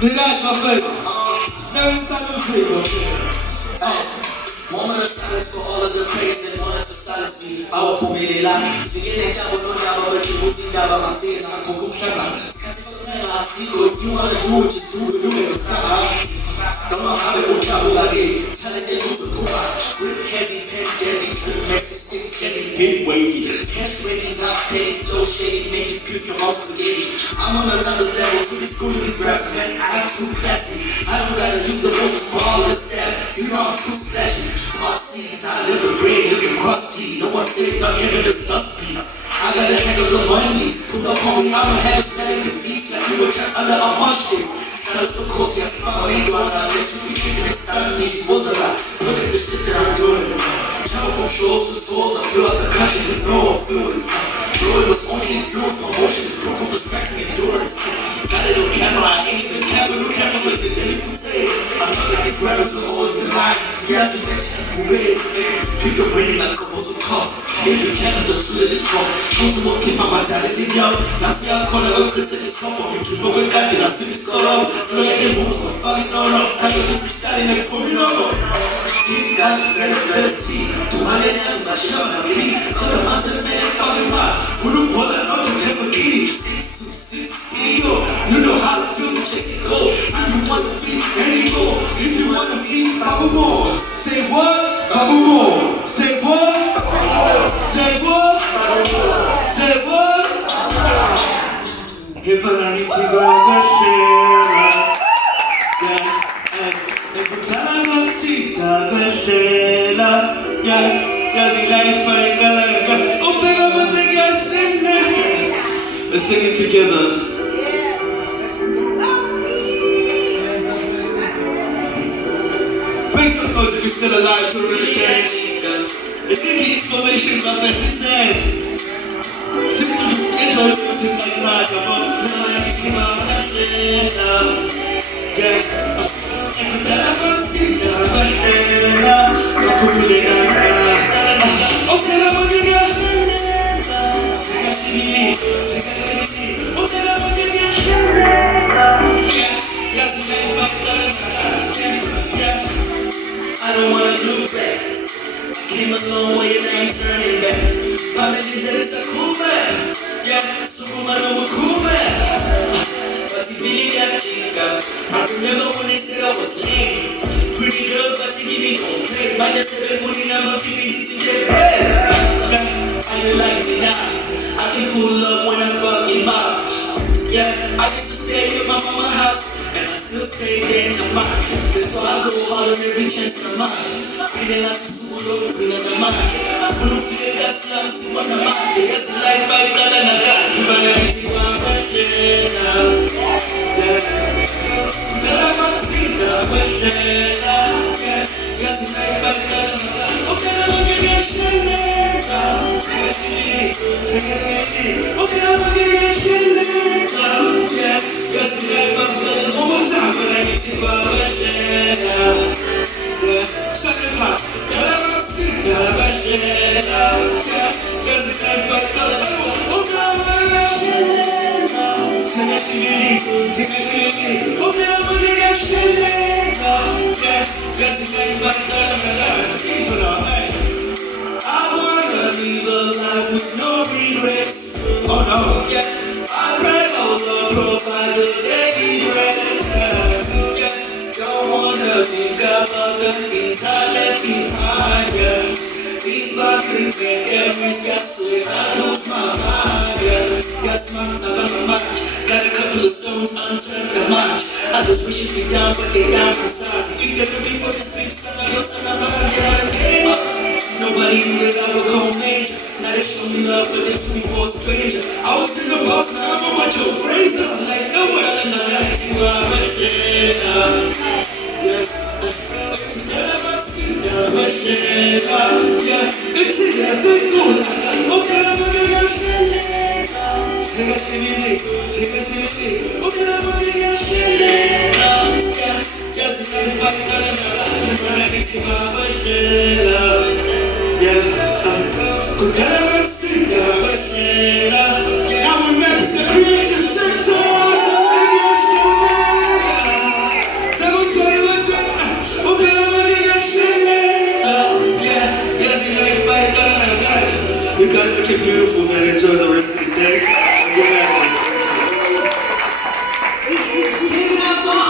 That's my favorite. Never stop music, okay? Moment of silence for all of the prayers that wanted to silence me. Awaphumela singene ntambo nondaba bakibuza indaba masina ngokuhlanga. Sikhathi sokuncela asikho. If you wanna do it, just do it. You make it stop. Noma ngabe udabuka-ke talent eluzokuba grip heavy pen deadly trip messy six heavy big wavy cash ready not petty flow shady make you puke your mouth spaghetti. I'm on another level to this school of these raps man. I'm too classy. I don't gotta use the most ball or staff. You know I'm too flashy. Hot seas, I live the bread looking crusty. No one says not ever discuss beats. I gotta handle the money. Pull up on me, I'ma have smelling disease like you were trapped under a mush this. So close, yes, I ain't going on this. You be kicking it, starting easy, was a lot. Look at the shit that I'm doing. Travel from shores to shores, I feel like the country with no influence. Joy was only influence, my motion is proof of respect and endurance. Got it on camera, I ain't even capital cameras like the daily footage. I'm not like these rappers who always been lying. Yes, we bet you people raise. Pick your brain like a proposal cup. Here's your challenge to this pump. Want to more keep on my talent, dig out. Now see I'm calling up to take this pump up. You keep on with that, then I see this color. So yeah, they move, but fucking no love. Start your different style and pull me over. See, guys, better see. Do my lessons, my shot, my beat. So the master man, fucking rock. For the ball, I know the clever kitty. 626 video. You know how it feels to chase it go. If you want to feed, any go. If you want to feed, follow more. Say what? Follow more. Say what? Say what? Say what? If I need to go a every time I see that let's sing it together. Make some noise if you're still alive to read it. If you need information about that, it's there. Since you enjoy music like that, I'm on every time I see that okay, I'm gonna get I don't wanna look back. I came a long way and I ain't turning back. I believe that it's a cool man. Yeah, Superman over cool man. But he really got chica. I remember when they said I was lame. Pretty girls, but he give me no play. My dad said before you never keep me to get paid. How you like me now? I can pull up when I'm fucking mob. Yeah, I used to stay at my mama's house. And I still stay there in the mind. That's why I go hard on every chance in the mind. Feeling like a solo, feeling the mind. I don't feel that slum, see what the mind. Yes, like my brother, and I got you. But I see my question now. But I can't see the question now. Yes, like my brother, and I got you. Okay, I'm gonna get shit now. Okay, I'm gonna get shit now. Yes, like my brother. I wanna live a life with no regrets. Oh no, yeah. I pray, oh Lord, provide the daily bread. Yeah. Don't wanna think about the things I left behind. Yeah. If I think that every step, I lose my mind. Yeah. Yes, man, got a couple of stones unturned the match. I just wish it'd be down, but they down for size. If they're looking for this big son of your son, I'm not getting came up. Nobody knew that I would go major. Now they show me love, but they took me for a stranger. I was in the box, now I'm on my Joe Fraser. I'm like, no, well, and I like you, I was there. Yeah, never seen the West End. Yeah, it's in there, so it's cool. Okay, I'm gonna get shit. Sing a shitty, okay, I'm gonna get shit. Yeah, yes, it's like fucking another. I get my West End. Could never see the West End. Now we mess the creative sector. man. Enjoy the rest of the day. And good night. Give it up for